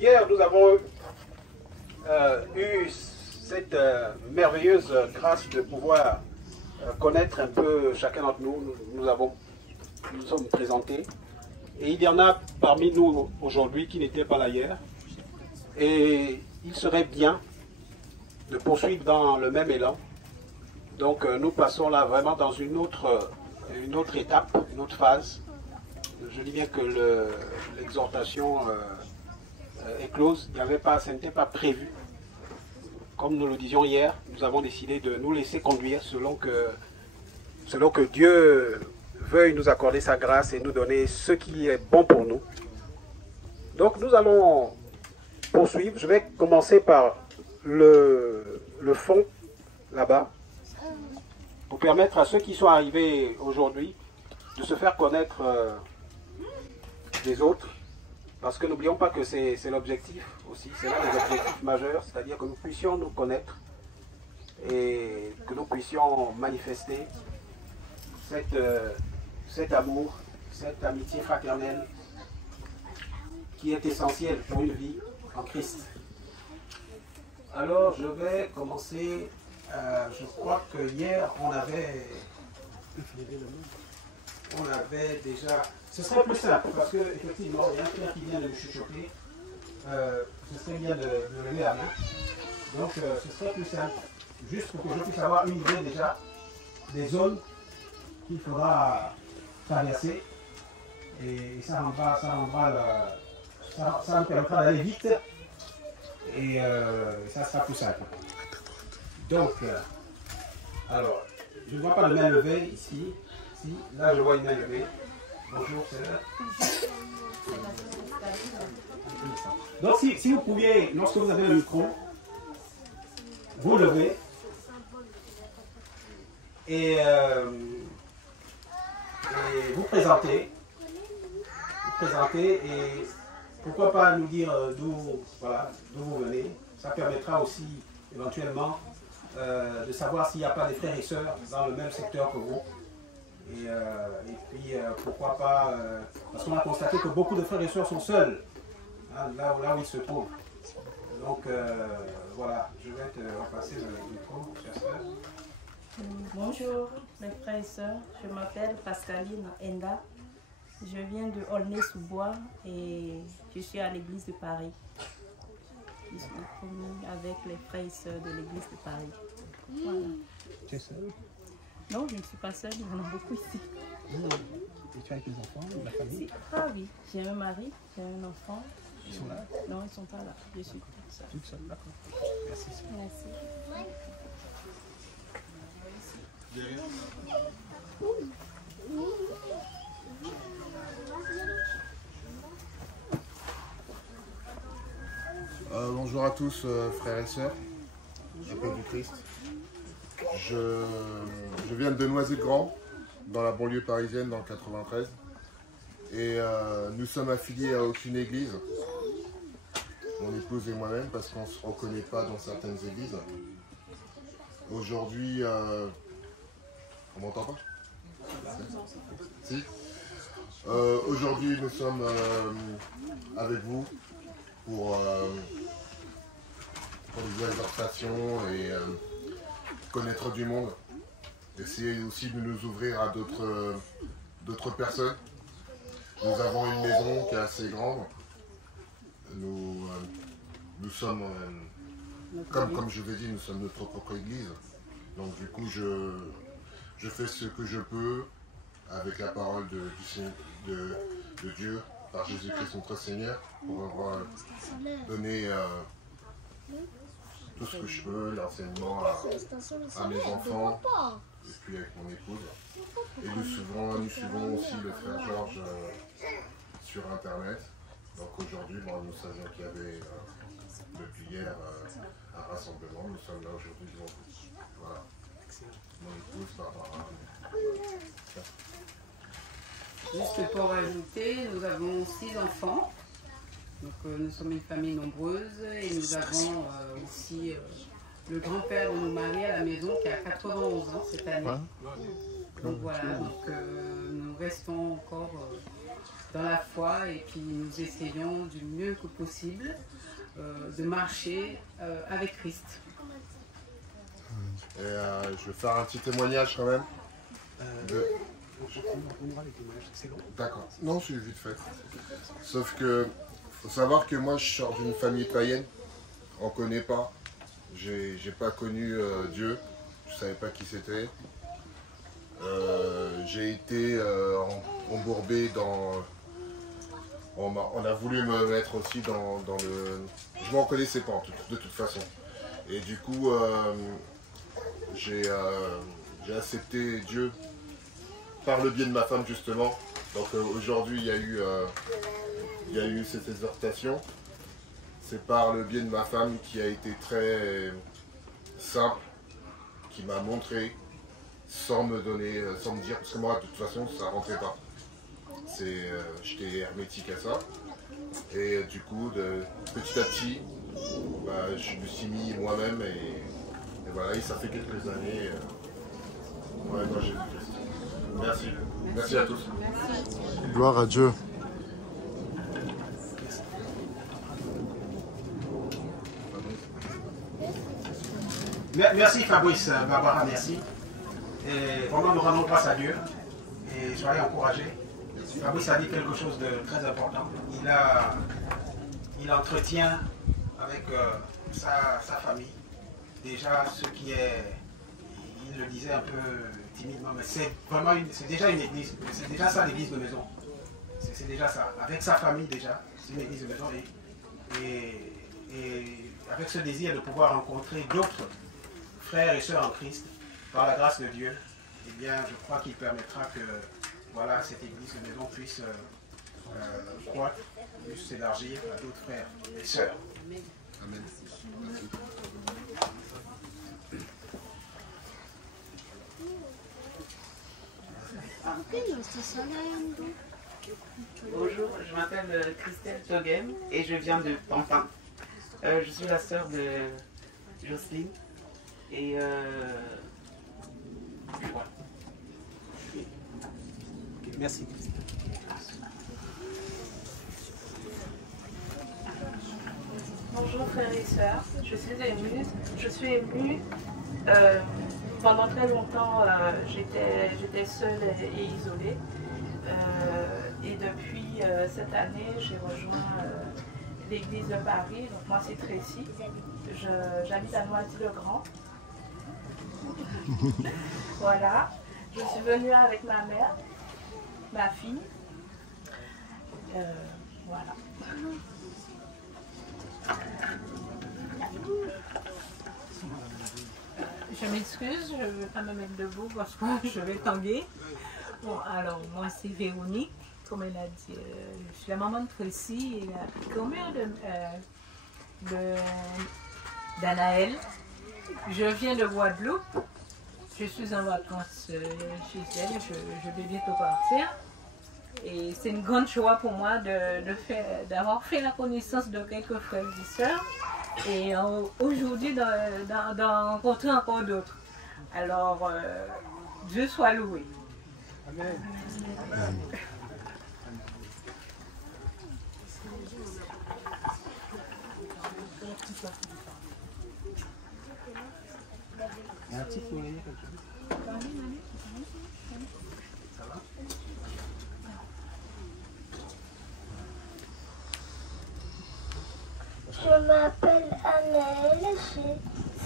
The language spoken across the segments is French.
Hier, nous avons eu cette merveilleuse grâce de pouvoir connaître un peu chacun d'entre nous. Nous sommes présentés. Et il y en a parmi nous aujourd'hui qui n'étaient pas là hier. Et il serait bien de poursuivre dans le même élan. Donc nous passons là vraiment dans une autre étape, une autre phase. Je dis bien que l'exhortation est close. Ça n'était pas prévu. Comme nous le disions hier, nous avons décidé de nous laisser conduire selon que Dieu veuille nous accorder sa grâce et nous donner ce qui est bon pour nous. Donc nous allons poursuivre. Je vais commencer par le fond, là-bas, pour permettre à ceux qui sont arrivés aujourd'hui de se faire connaître des autres. Parce que n'oublions pas que c'est l'objectif aussi, c'est l'un des objectifs majeurs, c'est-à-dire que nous puissions nous connaître et que nous puissions manifester cet amour, cette amitié fraternelle qui est essentielle pour une vie en Christ. Alors je vais commencer, je crois que hier on avait déjà... Ce serait plus simple, parce qu'effectivement, il y a un frère qui vient de me chuchoter. Ce serait bien de lever la main. Donc, ce serait plus simple, juste pour que je puisse avoir une idée déjà des zones qu'il faudra traverser. Et ça me permettra d'aller vite. Et ça sera plus simple. Donc, alors, je ne vois pas de main levée ici. Si, là, je vois une main levée. Bonjour, c'est là. Donc, si vous pouviez, lorsque vous avez le micro, vous levez et vous présentez. Et pourquoi pas nous dire d'où vous venez. Ça permettra aussi éventuellement de savoir s'il n'y a pas des frères et sœurs dans le même secteur que vous. Et puis, pourquoi pas, parce qu'on a constaté que beaucoup de frères et sœurs sont seuls, hein, là où ils se trouvent. Donc, voilà, je vais te repasser le micro, chère sœur. Bonjour, mes frères et sœurs. Je m'appelle Pascaline Enda. Je viens de Aulnay-sous-Bois et je suis à l'église de Paris. Je suis commune avec les frères et sœurs de l'église de Paris. Voilà. Tu es seule? Non, je ne suis pas seule, il y en a beaucoup ici. Non. Et tu as avec les enfants, la famille? Ah oui, j'ai un mari, j'ai un enfant. Ils sont là? Non, ils ne sont pas là. Je suis toute seule. Toute seule, d'accord. Merci. Merci. Bonjour à tous, frères et sœurs, appel du Christ. Je viens de Noisy-le-Grand, dans la banlieue parisienne, dans le 93. Et nous sommes affiliés à aucune église, mon épouse et moi-même, parce qu'on ne se reconnaît pas dans certaines églises. Aujourd'hui, on m'entend pas? Si. Aujourd'hui, nous sommes avec vous pour les exhortations et connaître du monde. Essayer aussi de nous ouvrir à d'autres personnes. Nous avons une maison qui est assez grande. Nous sommes, comme je vous ai dit, nous sommes notre propre église. Donc du coup, je fais ce que je peux avec la parole de Dieu, par Jésus-Christ notre Seigneur, pour avoir donné tout ce que je peux, l'enseignement à mes enfants, et puis avec mon épouse. Et nous suivons aussi le frère Georges sur Internet. Donc aujourd'hui, nous savions qu'il y avait depuis hier un rassemblement. Nous sommes là aujourd'hui devant vous. Voilà. Mon épouse, Barbara. Juste pour ajouter, nous avons 6 enfants. Donc nous sommes une famille nombreuse et nous avons aussi le grand-père de nos maris à la maison qui a 91 ans cette année. Donc voilà, donc nous restons encore dans la foi et puis nous essayons du mieux que possible de marcher avec Christ. Et je vais faire un petit témoignage quand même. D'accord. Non, c'est vite fait. Sauf que, faut savoir que moi, je sors d'une famille païenne. On ne connaît pas. J'ai pas connu Dieu. Je savais pas qui c'était. J'ai été embourbé dans... On a voulu me mettre aussi dans le... Je m'en connaissais pas de toute façon. Et du coup, j'ai accepté Dieu par le biais de ma femme justement. Donc aujourd'hui il y a eu cette exhortation. C'est par le biais de ma femme qui a été très simple, qui m'a montré, sans me donner, sans me dire, parce que moi de toute façon ça rentrait pas. J'étais hermétique à ça. Et du coup, petit à petit, bah, je me suis mis moi-même et voilà, et ça fait quelques années. Ouais, moi j'ai Jésus-Christ. Merci. Merci à tous. Gloire à Dieu. Merci Fabrice, Barbara, merci. Et vraiment nous rendons grâce à Dieu et soyez encouragés. Fabrice a dit quelque chose de très important. Il entretient avec sa famille déjà ce qui est, il le disait un peu timidement, mais c'est vraiment c'est déjà une église, c'est déjà ça l'église de maison. C'est déjà ça. Avec sa famille déjà, c'est une église de maison et avec ce désir de pouvoir rencontrer d'autres frères et sœurs en Christ par la grâce de Dieu, eh bien je crois qu'il permettra que voilà, cette église de maison puisse croître, puisse s'élargir à d'autres frères et sœurs. Amen. Bonjour, je m'appelle Christelle Togem et je viens de Pantin. Je suis la sœur de Jocelyne et voilà. Merci. Bonjour frères et sœurs, je suis émue. Pendant très longtemps, j'étais seule et isolée. Et depuis cette année, j'ai rejoint l'église de Paris. Donc moi, c'est Tracy. J'habite à Noisy-le-Grand. Voilà. Je suis venue avec ma mère, ma fille. Voilà. Je m'excuse, je ne vais pas me mettre debout parce que je vais tanguer. Bon, alors, moi, c'est Véronique. Comme elle a dit, je suis la maman de Tracy et la grand-mère d'Anaël. Je viens de Guadeloupe. Je suis en vacances chez elle. Je vais bientôt partir. Et c'est une grande joie pour moi d'avoir fait la connaissance de quelques frères et sœurs. Et aujourd'hui, d'en rencontrer encore d'autres. Alors, Dieu soit loué. Amen. Je m'appelle Anaëlle, j'ai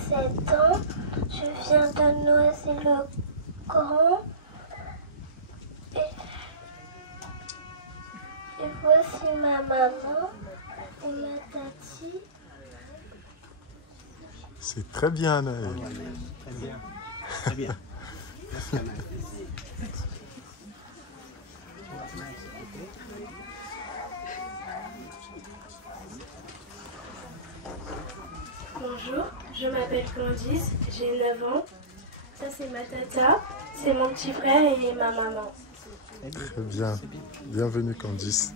7 ans, je viens de Noisy-le-Grand et voici ma maman et ma tati. C'est très bien, Anaël. Très bien. Très bien. Merci, Anaël. Bonjour, je m'appelle Candice, j'ai 9 ans. Ça c'est ma tata, c'est mon petit frère et ma maman. Très bien. Bienvenue, Candice.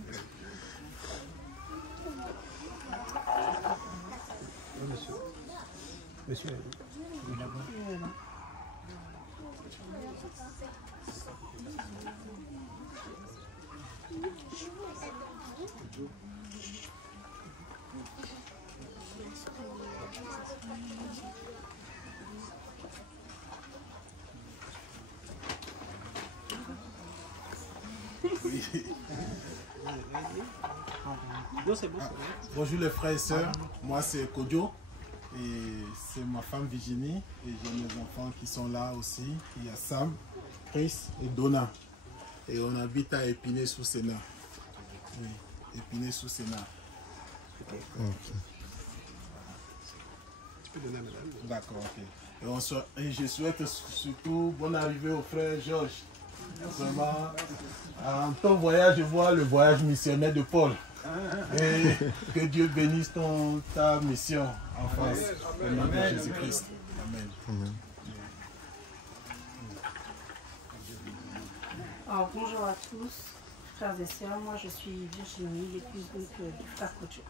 Monsieur, Bonjour les frères et sœurs, moi c'est Kodjo et c'est ma femme Virginie et j'ai mes enfants qui sont là aussi. Il y a Sam, Chris et Donna et on habite à Épinay-sous-Sénat. Oui, Épinay-sous-Sénat. Tu peux donner à madame. D'accord, ok. Et je souhaite surtout bonne arrivée au frère Georges. Vraiment, en ton voyage, je vois le voyage missionnaire de Paul. Et que Dieu bénisse ta mission en France. Au nom de Jésus-Christ. Amen. Alors, bonjour à tous, frères et sœurs. Moi, je suis Virginie, l'épouse du frère Kodjo.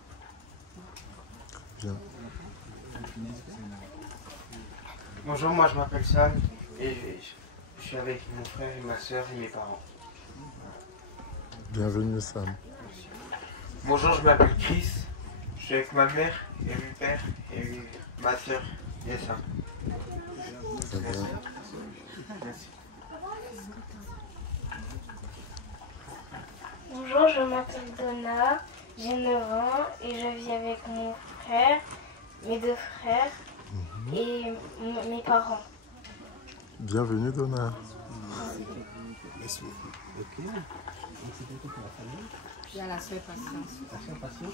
Bonjour, moi je m'appelle Sam et je suis avec mon frère et ma soeur et mes parents. Bienvenue Sam. Bonjour, je m'appelle Chris, je suis avec ma mère et mon père et ma soeur et Sam. Très bien. Merci. Bonjour, je m'appelle Donna, j'ai 9 ans et je vis avec mon frère, mes 2 frères et mes parents. Bienvenue Donna. Merci beaucoup. Il y a la sœur Patience. La sœur Patience.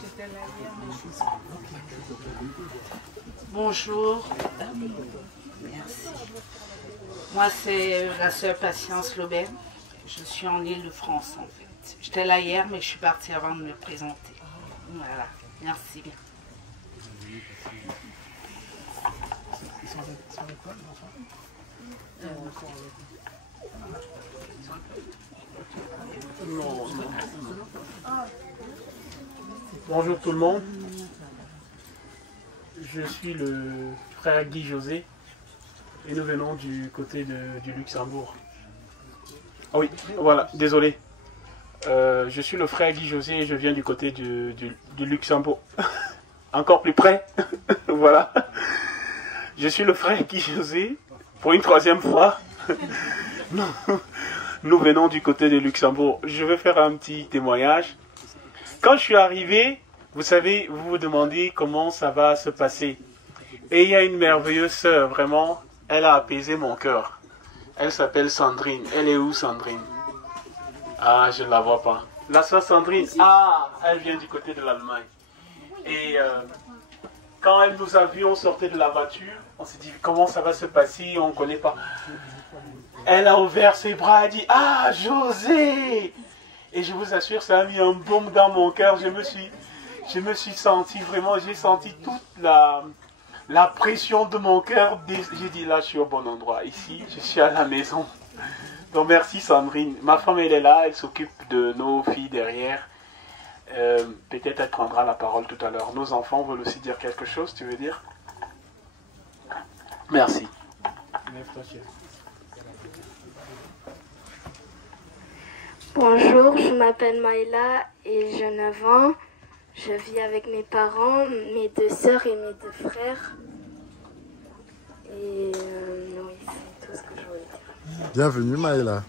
J'étais là hier, mais je suis Bonjour. Merci. Moi, c'est la sœur Patience Laubert. Je suis en Île-de-France, en fait. J'étais là hier, mais je suis partie avant de me présenter. Voilà. Merci bien. Ils sont avec quoi, l'enfant? Non. Bonjour tout le monde. Je suis le frère Guy José et nous venons du côté du Luxembourg. Ah oui, voilà, désolé. Je suis le frère Guy José et je viens du côté du Luxembourg. Encore plus près. Voilà. Je suis le frère Guy José pour une 3e fois. Nous venons du côté du Luxembourg. Je vais faire un petit témoignage. Quand je suis arrivé, vous savez, vous vous demandez comment ça va se passer. Et il y a une merveilleuse sœur, vraiment, elle a apaisé mon cœur. Elle s'appelle Sandrine. Elle est où, Sandrine? Ah, je ne la vois pas. La sœur Sandrine, ah, elle vient du côté de l'Allemagne. Et quand elle nous a vus, on sortait de la voiture, on s'est dit, comment ça va se passer? On ne connaît pas. Elle a ouvert ses bras, elle a dit, ah, José! Et je vous assure, ça a mis un baume dans mon cœur. Je me suis senti vraiment, j'ai senti toute la pression de mon cœur. J'ai dit, là, je suis au bon endroit. Ici, je suis à la maison. Donc, merci Sandrine. Ma femme, elle est là, elle s'occupe de nos filles derrière. Peut-être elle prendra la parole tout à l'heure. Nos enfants veulent aussi dire quelque chose, tu veux dire? Merci. Bonjour, je m'appelle Maïla et j'ai 9 ans. Je vis avec mes parents, mes 2 sœurs et mes 2 frères. Et oui, c'est tout ce que je voulais dire. Bienvenue Maïla.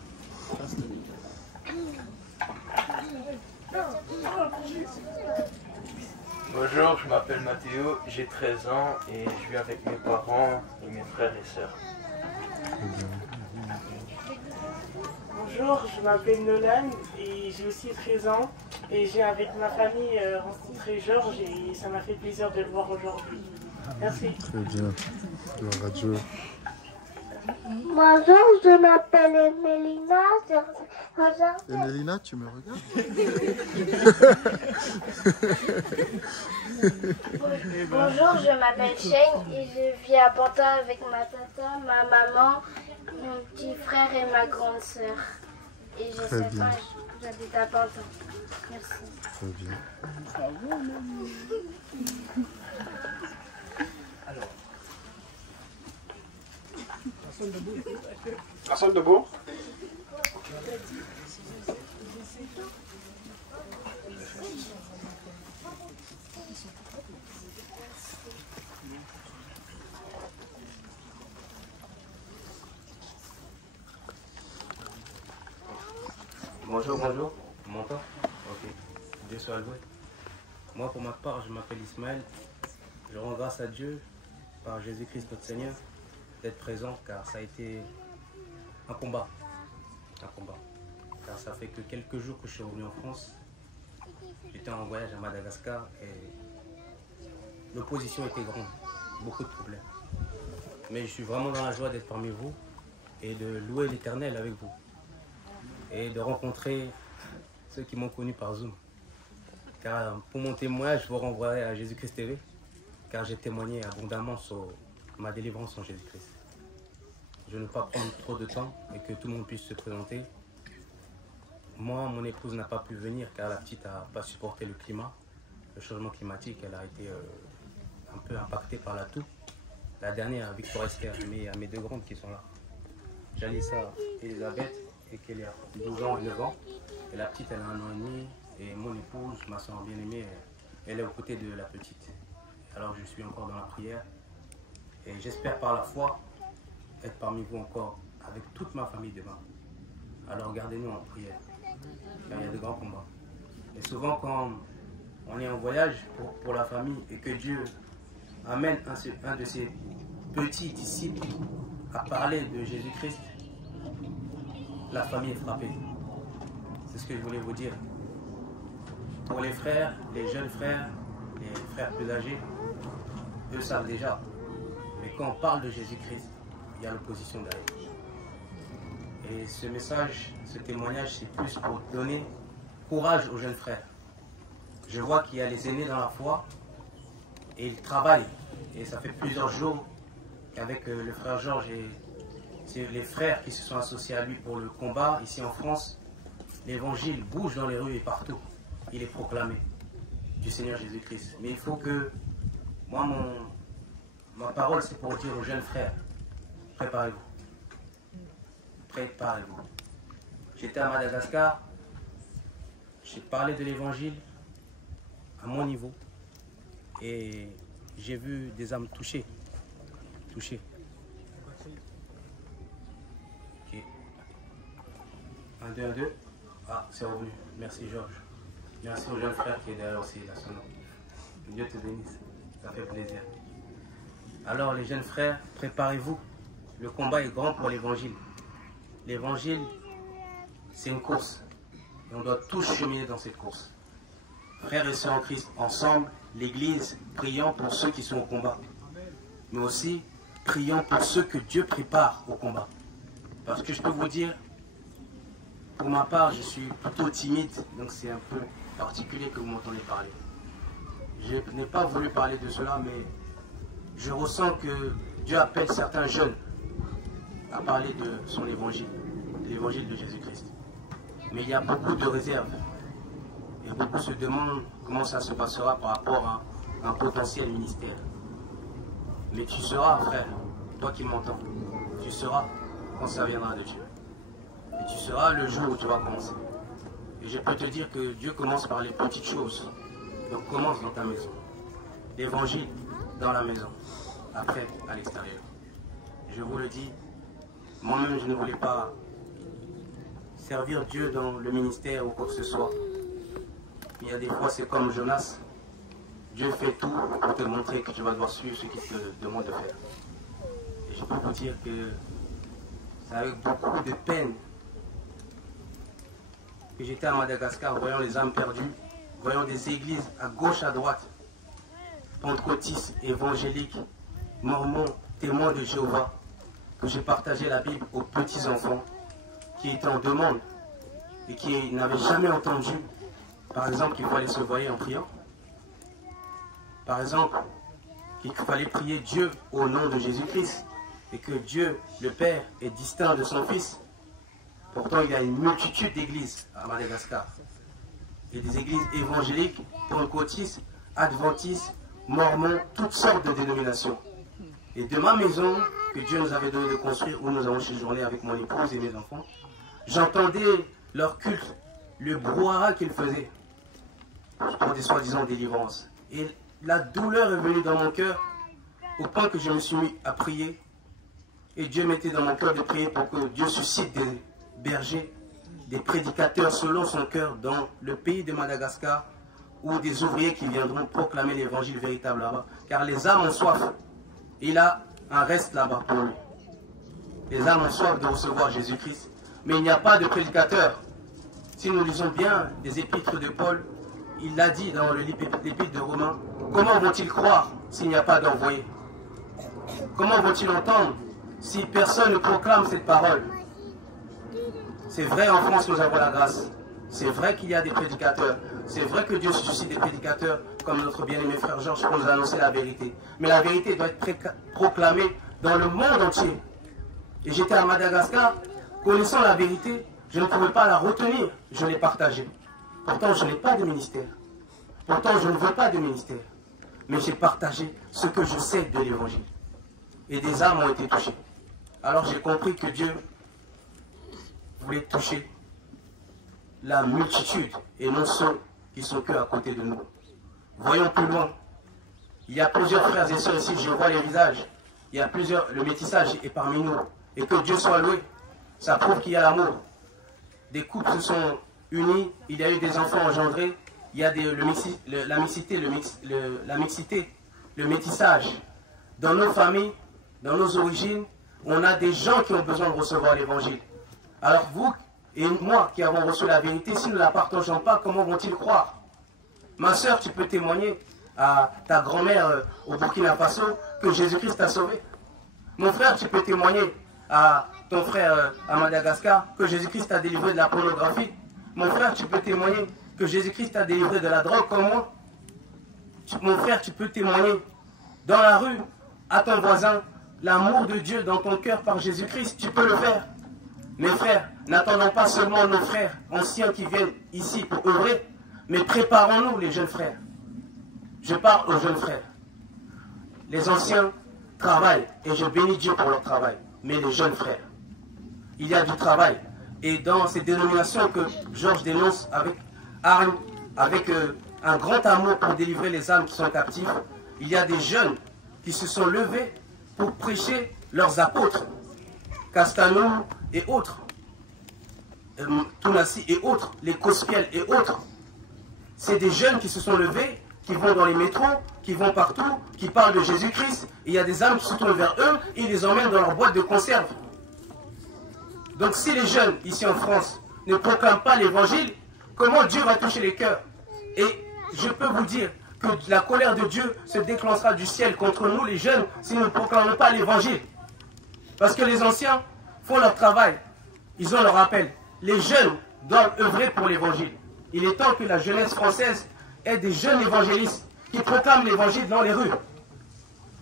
Bonjour, je m'appelle Mathéo, j'ai 13 ans et je vis avec mes parents et mes frères et sœurs. Bonjour, je m'appelle Nolan et j'ai aussi 13 ans et j'ai avec ma famille rencontré Georges et ça m'a fait plaisir de le voir aujourd'hui. Merci. Très bien. Gloire à Dieu. Bonjour, je m'appelle Emélina. Emélina, tu me regardes? Bonjour, je m'appelle Shane et je vis à Pantin avec ma tata, ma maman, mon petit frère et ma grande sœur. Et j'ai 7 ans, j'habite à Pantin. Merci. Très bien. Alors. Personne debout? Bonjour, bonjour. On m'entend? Ok. Dieu soit loué. Moi, pour ma part, je m'appelle Ismaël. Je rends grâce à Dieu, par Jésus-Christ notre Seigneur, d'être présent, car ça a été un combat. Un combat. Car ça fait que quelques jours que je suis revenu en France. J'étais en voyage à Madagascar et l'opposition était grande. Beaucoup de problèmes. Mais je suis vraiment dans la joie d'être parmi vous et de louer l'Éternel avec vous. Et de rencontrer ceux qui m'ont connu par Zoom. Car pour mon témoignage, je vous renvoierai à Jésus-Christ TV, car j'ai témoigné abondamment sur ma délivrance en Jésus-Christ. Je ne veux pas prendre trop de temps et que tout le monde puisse se présenter. Moi, mon épouse n'a pas pu venir car la petite n'a pas supporté le climat, le changement climatique. Elle a été un peu impactée par la toux. La dernière, Victor Esther, mais à mes deux grandes qui sont là. Jalissa Elisabeth, et qu'elle a 12 ans et 9 ans. Et la petite, elle a 1 an et demi. Et mon épouse, ma soeur bien-aimée, elle est aux côtés de la petite. Alors je suis encore dans la prière. Et j'espère par la foi être parmi vous encore avec toute ma famille demain. Alors gardez-nous en prière, car il y a de grands combats. Et souvent quand on est en voyage pour la famille et que Dieu amène un de ses petits disciples à parler de Jésus-Christ, la famille est frappée. C'est ce que je voulais vous dire. Pour les frères, les jeunes frères, les frères plus âgés, eux savent déjà. Mais quand on parle de Jésus-Christ, il y a l'opposition derrière. Et ce message, ce témoignage, c'est plus pour donner courage aux jeunes frères. Je vois qu'il y a les aînés dans la foi et ils travaillent. Et ça fait plusieurs jours qu'avec le frère Georges et les frères qui se sont associés à lui pour le combat ici en France, l'évangile bouge dans les rues et partout. Il est proclamé du Seigneur Jésus-Christ. Mais il faut que, moi, ma parole, c'est pour dire aux jeunes frères, préparez-vous. Préparez-vous. J'étais à Madagascar, j'ai parlé de l'évangile à mon niveau et j'ai vu des âmes touchées. Touchées. Ok. 1, 2, 1, 2. Ah, c'est revenu. Merci Georges. Merci au jeune frère qui est derrière aussi, là, son nom. Que Dieu te bénisse. Ça fait plaisir. Alors les jeunes frères, préparez-vous. Le combat est grand pour l'évangile. L'évangile, c'est une course. Et on doit tous cheminer dans cette course. Frères et sœurs en Christ, ensemble, l'Église, prions pour ceux qui sont au combat. Mais aussi, prions pour ceux que Dieu prépare au combat. Parce que je peux vous dire, pour ma part, je suis plutôt timide, donc c'est un peu particulier que vous m'entendez parler. Je n'ai pas voulu parler de cela, mais je ressens que Dieu appelle certains jeunes à parler de son évangile, l'évangile de Jésus-Christ. Mais il y a beaucoup de réserves. Et beaucoup se demandent comment ça se passera par rapport à un potentiel ministère. Mais tu seras, frère, toi qui m'entends, tu seras quand ça viendra de Dieu. Et tu seras le jour où tu vas commencer. Et je peux te dire que Dieu commence par les petites choses. Donc commence dans ta maison. L'évangile dans la maison. Après, à l'extérieur. Je vous le dis, moi-même je ne voulais pas servir Dieu dans le ministère ou quoi que ce soit. Il y a des fois c'est comme Jonas. Dieu fait tout pour te montrer que tu vas devoir suivre ce qu'il te demande de faire. Et je peux vous dire que c'est avec beaucoup de peine que j'étais à Madagascar, voyant les âmes perdues, voyant des églises à gauche, à droite, pentecôtistes, évangéliques, mormons, témoins de Jéhovah, que j'ai partagé la Bible aux petits-enfants qui étaient en demande et qui n'avaient jamais entendu, par exemple, qu'il fallait se voiler en priant. Par exemple, qu'il fallait prier Dieu au nom de Jésus-Christ et que Dieu, le Père, est distinct de son Fils. Pourtant, il y a une multitude d'églises à Madagascar. Il y a des églises évangéliques, pentecôtistes, adventistes, mormons, toutes sortes de dénominations. Et de ma maison, que Dieu nous avait donné de construire, où nous avons séjourné avec mon épouse et mes enfants, j'entendais leur culte, le brouhaha qu'il faisait pour des soi-disant délivrances. Et la douleur est venue dans mon cœur au point que je me suis mis à prier. Et Dieu mettait dans mon cœur de prier pour que Dieu suscite des bergers, des prédicateurs selon son cœur dans le pays de Madagascar, ou des ouvriers qui viendront proclamer l'évangile véritable là-bas. Car les âmes ont soif. Il a un reste là-bas pour lui. Les âmes ont soif de recevoir Jésus-Christ. Mais il n'y a pas de prédicateur. Si nous lisons bien les épîtres de Paul, il l'a dit dans l'épître de Romains, comment vont-ils croire s'il n'y a pas d'envoyé? Comment vont-ils entendre si personne ne proclame cette parole? C'est vrai, en France, nous avons la grâce. C'est vrai qu'il y a des prédicateurs. C'est vrai que Dieu suscite des prédicateurs comme notre bien-aimé frère Georges pour nous annoncer la vérité. Mais la vérité doit être proclamée dans le monde entier. Et j'étais à Madagascar, connaissant la vérité, je ne pouvais pas la retenir, je l'ai partagée. Pourtant, je n'ai pas de ministère. Pourtant, je ne veux pas de ministère. Mais j'ai partagé ce que je sais de l'évangile. Et des âmes ont été touchées. Alors j'ai compris que Dieu voulait toucher la multitude et non ceux qui sont que à côté de nous. Voyons plus loin. Il y a plusieurs frères et sœurs ici, je vois les visages. Il y a plusieurs, le métissage est parmi nous. Et que Dieu soit loué. Ça prouve qu'il y a l'amour. Des couples se sont unis, il y a eu des enfants engendrés, il y a la mixité, le métissage. Dans nos familles, dans nos origines, on a des gens qui ont besoin de recevoir l'évangile. Alors vous et moi qui avons reçu la vérité, si nous ne la partageons pas, comment vont-ils croire? Ma soeur, tu peux témoigner à ta grand-mère au Burkina Faso que Jésus-Christ t'a sauvé. Mon frère, tu peux témoigner à ton frère à Madagascar que Jésus-Christ t'a délivré de la pornographie. Mon frère, tu peux témoigner que Jésus-Christ t'a délivré de la drogue comme moi. Mon frère, tu peux témoigner dans la rue à ton voisin l'amour de Dieu dans ton cœur par Jésus-Christ. Tu peux le faire. Mes frères, n'attendons pas seulement nos frères anciens qui viennent ici pour œuvrer, mais préparons-nous les jeunes frères. Je parle aux jeunes frères. Les anciens travaillent et je bénis Dieu pour leur travail. Mais les jeunes frères, il y a du travail. Et dans ces dénominations que Georges dénonce avec armes, avec un grand amour pour délivrer les âmes qui sont captives, il y a des jeunes qui se sont levés pour prêcher leurs apôtres, Castanou et autres, Tounassi et autres, les Cospiel et autres. C'est des jeunes qui se sont levés, qui vont dans les métros, qui vont partout, qui parlent de Jésus-Christ. Et il y a des âmes qui se tournent vers eux et ils les emmènent dans leur boîte de conserve. Donc si les jeunes ici en France ne proclament pas l'évangile, comment Dieu va toucher les cœurs? Et je peux vous dire que la colère de Dieu se déclenchera du ciel contre nous les jeunes si nous ne proclamons pas l'évangile. Parce que les anciens font leur travail. Ils ont leur appel. Les jeunes doivent œuvrer pour l'évangile. Il est temps que la jeunesse française ait des jeunes évangélistes qui proclament l'évangile dans les rues.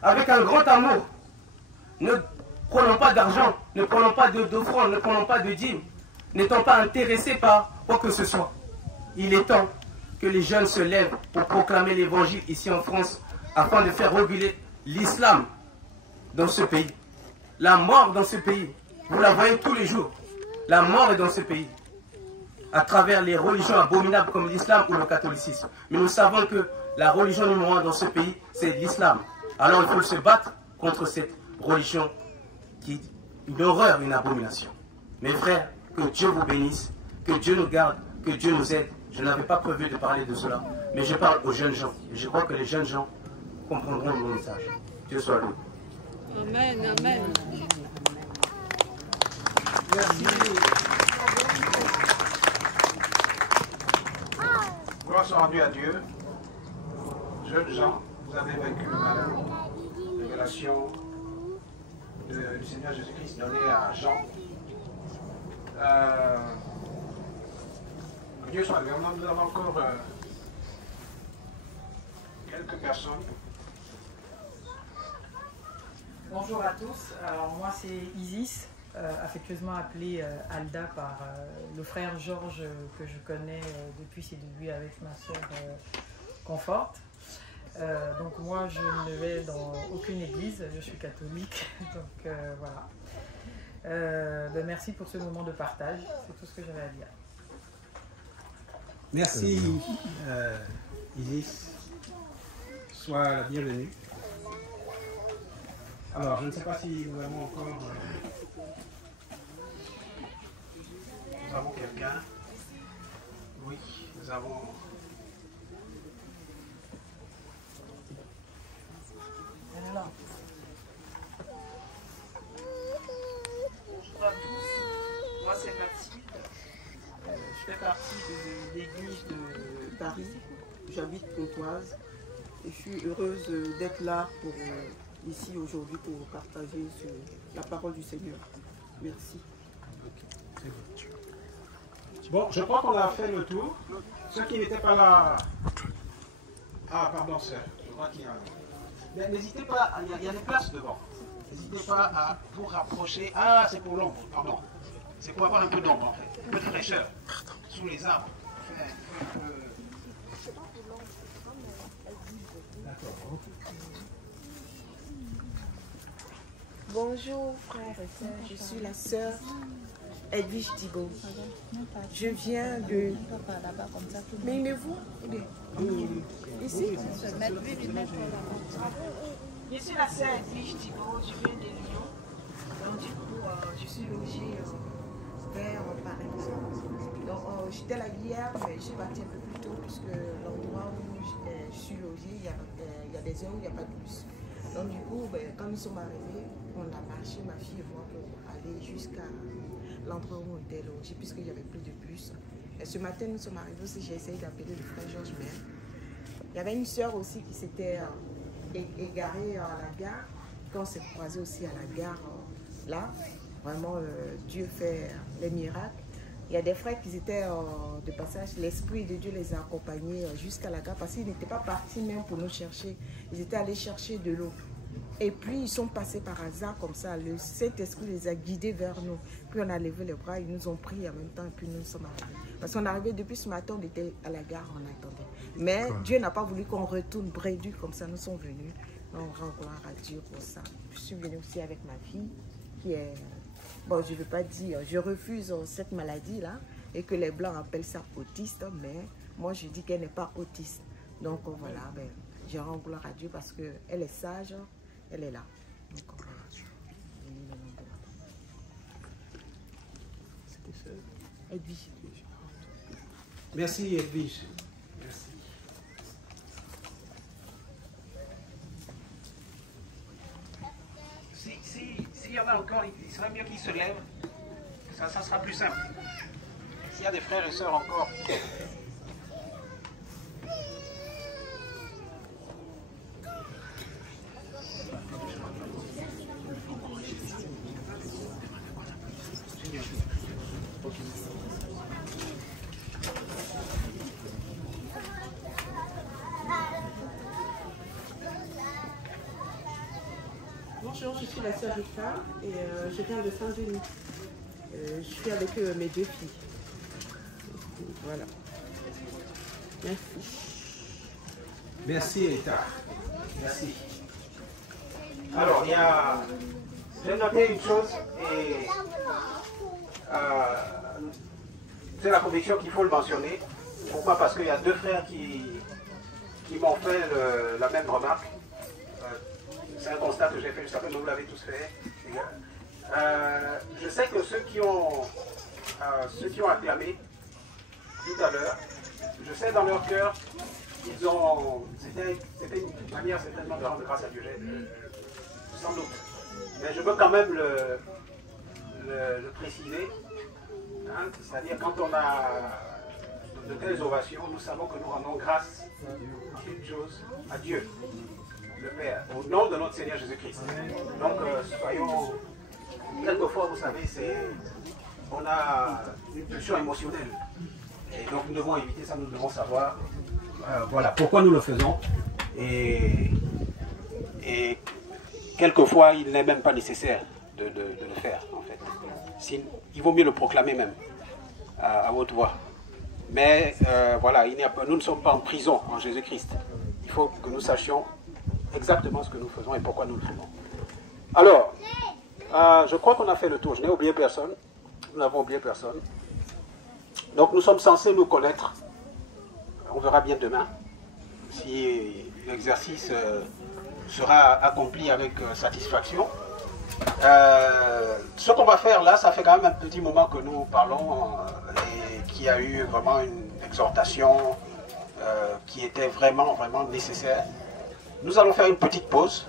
Avec un grand amour. Ne prenons pas d'argent, ne prenons pas d'offrande, ne prenons pas de dîmes. N'étant pas intéressés par quoi que ce soit. Il est temps que les jeunes se lèvent pour proclamer l'évangile ici en France afin de faire reculer l'islam dans ce pays. La mort dans ce pays, vous la voyez tous les jours. La mort est dans ce pays. À travers les religions abominables comme l'islam ou le catholicisme. Mais nous savons que la religion numéro 1 dans ce pays, c'est l'islam. Alors il faut se battre contre cette religion qui est une horreur, une abomination. Mes frères, que Dieu vous bénisse, que Dieu nous garde, que Dieu nous aide. Je n'avais pas prévu de parler de cela, mais je parle aux jeunes gens. Et je crois que les jeunes gens comprendront mon message. Dieu soit loué. Amen, amen. Merci. Gloire soit rendue à Dieu. Jeunes gens, vous avez vécu la révélation du Seigneur Jésus-Christ donné à Jean. Que Dieu soit loué. Nous avons encore quelques personnes. Bonjour à tous. Alors moi c'est Isis, affectueusement appelée Alda par le frère Georges que je connais depuis ses débuts avec ma soeur Conforte. Donc moi je ne vais dans aucune église, je suis catholique, donc voilà. Merci pour ce moment de partage, c'est tout ce que j'avais à dire. Merci, Isis. Sois la bienvenue. Alors, je ne sais pas si nous avons encore... Nous avons quelqu'un. Oui, nous avons... Elle est là. Bonjour à tous. Moi, c'est Mathilde. Je fais partie de l'église de Paris. J'habite Pontoise. Et je suis heureuse d'être là pour, ici aujourd'hui pour partager la parole du Seigneur. Merci. Bon, je crois qu'on a fait le tour. Ceux qui n'étaient pas là... Ah, pardon, sœur. Je crois qu'il y a... Mais n'hésitez pas, il y a des places devant. N'hésitez pas à vous rapprocher. Ah, c'est pour l'ombre, pardon. C'est pour avoir un peu d'ombre, en fait. Un peu de fraîcheur. Sous les arbres. D'accord. Bonjour frères et sœurs, je suis la sœur Edwige Thibault. Je viens de... Mais il me voit ici. Je suis la sœur Edwige Thibault, je viens de Lyon. Donc du coup, je suis logée vers Paris. Donc j'étais là hier, mais je suis partie un peu plus tôt puisque l'endroit où je suis logée, il y a des heures où il n'y a pas de bus. Donc du coup, quand nous sommes arrivés, on a marché, ma fille et moi, pour aller jusqu'à l'endroit où on était logés, puisqu'il n'y avait plus de bus. Et ce matin, nous sommes arrivés aussi, j'ai essayé d'appeler le frère Georges Mer. Il y avait une sœur aussi qui s'était égarée à la gare. Quand on s'est croisés aussi à la gare, là, vraiment, Dieu fait les miracles. Il y a des frères qui étaient de passage, l'Esprit de Dieu les a accompagnés jusqu'à la gare parce qu'ils n'étaient pas partis même pour nous chercher. Ils étaient allés chercher de l'eau. Et puis ils sont passés par hasard comme ça. Le Saint-Esprit les a guidés vers nous. Puis on a levé les bras, ils nous ont pris en même temps et puis nous sommes arrivés. Parce qu'on est arrivé depuis ce matin, on était à la gare, on attendait. Mais Dieu n'a pas voulu qu'on retourne brédu comme ça. Nous sommes venus. On rend gloire à Dieu pour ça. Je suis venue aussi avec ma fille qui est... Bon, je ne veux pas dire, je refuse cette maladie-là et que les Blancs appellent ça autiste, mais moi je dis qu'elle n'est pas autiste. Donc voilà, je rends gloire à Dieu parce qu'elle est sage, elle est là. Donc, c'était ça. Edwige. Merci Edwige. Merci. S'il y en a encore, il serait mieux qu'ils se lèvent. Ça sera plus simple. S'il y a des frères et sœurs encore. Bonjour, je suis la sœur Rita et je viens de Saint-Denis. Je suis avec mes deux filles. Voilà. Merci. Merci Rita. Merci. Alors, j'ai noté une chose et c'est la conviction qu'il faut le mentionner. Pourquoi? Parce qu'il y a deux frères qui m'ont fait la même remarque. C'est un constat que j'ai fait juste après, vous l'avez tous fait. Je sais que ceux qui ont acclamé tout à l'heure, je sais dans leur cœur qu'ils ont... C'était une manière certainement de rendre grâce à Dieu, sans doute. Mais je veux quand même le préciser. Hein, c'est-à-dire quand on a de telles ovations, nous savons que nous rendons grâce d'une chose à Dieu, le Père, au nom de notre Seigneur Jésus-Christ. Donc soyons, quelquefois vous savez, on a une pulsion émotionnelle. Et donc nous devons éviter ça, nous devons savoir voilà, pourquoi nous le faisons. Et quelquefois il n'est même pas nécessaire de le faire en fait. Il vaut mieux le proclamer même à haute voix. Mais voilà, nous ne sommes pas en prison en Jésus-Christ. Il faut que nous sachions exactement ce que nous faisons et pourquoi nous le faisons. Alors, je crois qu'on a fait le tour. Je n'ai oublié personne. Nous n'avons oublié personne. Donc nous sommes censés nous connaître on verra bien demain si l'exercice sera accompli avec satisfaction. Ce qu'on va faire là, ça fait quand même un petit moment que nous parlons et qu'il y a eu vraiment une exhortation qui était vraiment nécessaire. Nous allons faire une petite pause.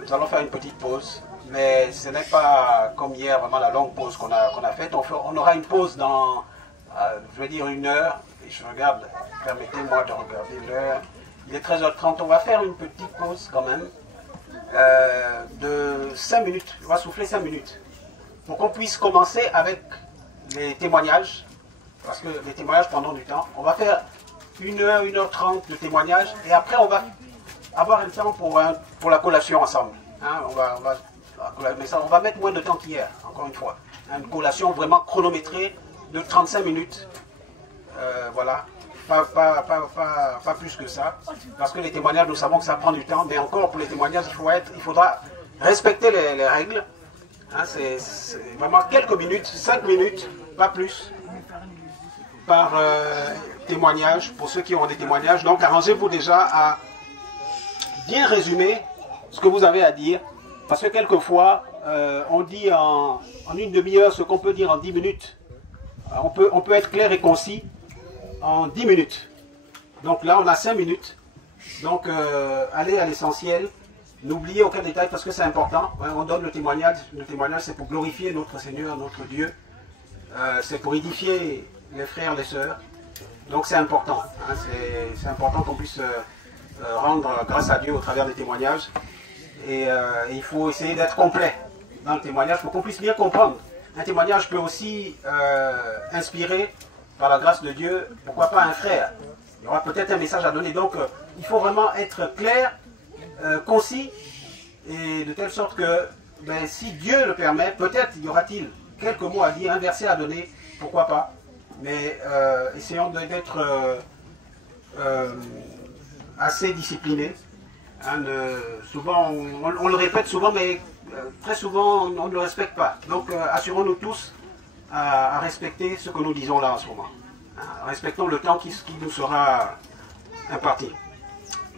Nous allons faire une petite pause, mais ce n'est pas comme hier vraiment la longue pause qu'on a faite. On aura une pause dans, je vais dire, 1 heure. Et je regarde, permettez-moi de regarder l'heure. Il est 13h30, on va faire une petite pause quand même de 5 minutes. On va souffler 5 minutes pour qu'on puisse commencer avec les témoignages, parce que les témoignages prendront du temps. On va faire 1 heure, 1h30 de témoignages et après on va avoir un temps pour la collation ensemble. Hein, on va mettre moins de temps qu'hier, encore une fois. Une collation vraiment chronométrée de 35 minutes. Voilà. Pas plus que ça, parce que les témoignages, nous savons que ça prend du temps, mais encore pour les témoignages, il faudra respecter les règles. Hein, c'est vraiment quelques minutes, 5 minutes, pas plus, par témoignage, pour ceux qui auront des témoignages. Donc arrangez-vous déjà à bien résumer ce que vous avez à dire, parce que quelquefois, on dit en 1 demi-heure ce qu'on peut dire en 10 minutes. On peut être clair et concis en 10 minutes. Donc là, on a 5 minutes. Donc, allez à l'essentiel. N'oubliez aucun détail parce que c'est important. Ouais, on donne le témoignage. Le témoignage, c'est pour glorifier notre Seigneur, notre Dieu. C'est pour édifier les frères, les sœurs. Donc, c'est important. Hein, c'est important qu'on puisse rendre grâce à Dieu au travers des témoignages. Et il faut essayer d'être complet dans le témoignage pour qu'on puisse bien comprendre. Un témoignage peut aussi inspirer, par la grâce de Dieu, pourquoi pas un frère. Il y aura peut-être un message à donner. Donc, il faut vraiment être clair, concis, et de telle sorte que, ben, si Dieu le permet, peut-être y aura-t-il quelques mots à dire, un verset à donner, pourquoi pas. Mais essayons d'être assez disciplinés. Hein, souvent, on le répète souvent, mais très souvent, on ne le respecte pas. Donc, assurons-nous tous à respecter ce que nous disons là en ce moment. Respectons le temps qui nous sera imparti.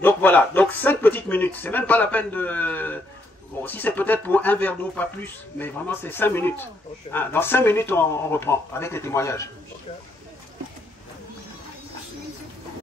Donc voilà, donc 5 petites minutes, c'est même pas la peine de... Bon, si c'est peut-être pour un verre d'eau, pas plus, mais vraiment c'est 5 minutes. Hein, dans 5 minutes, on reprend avec les témoignages.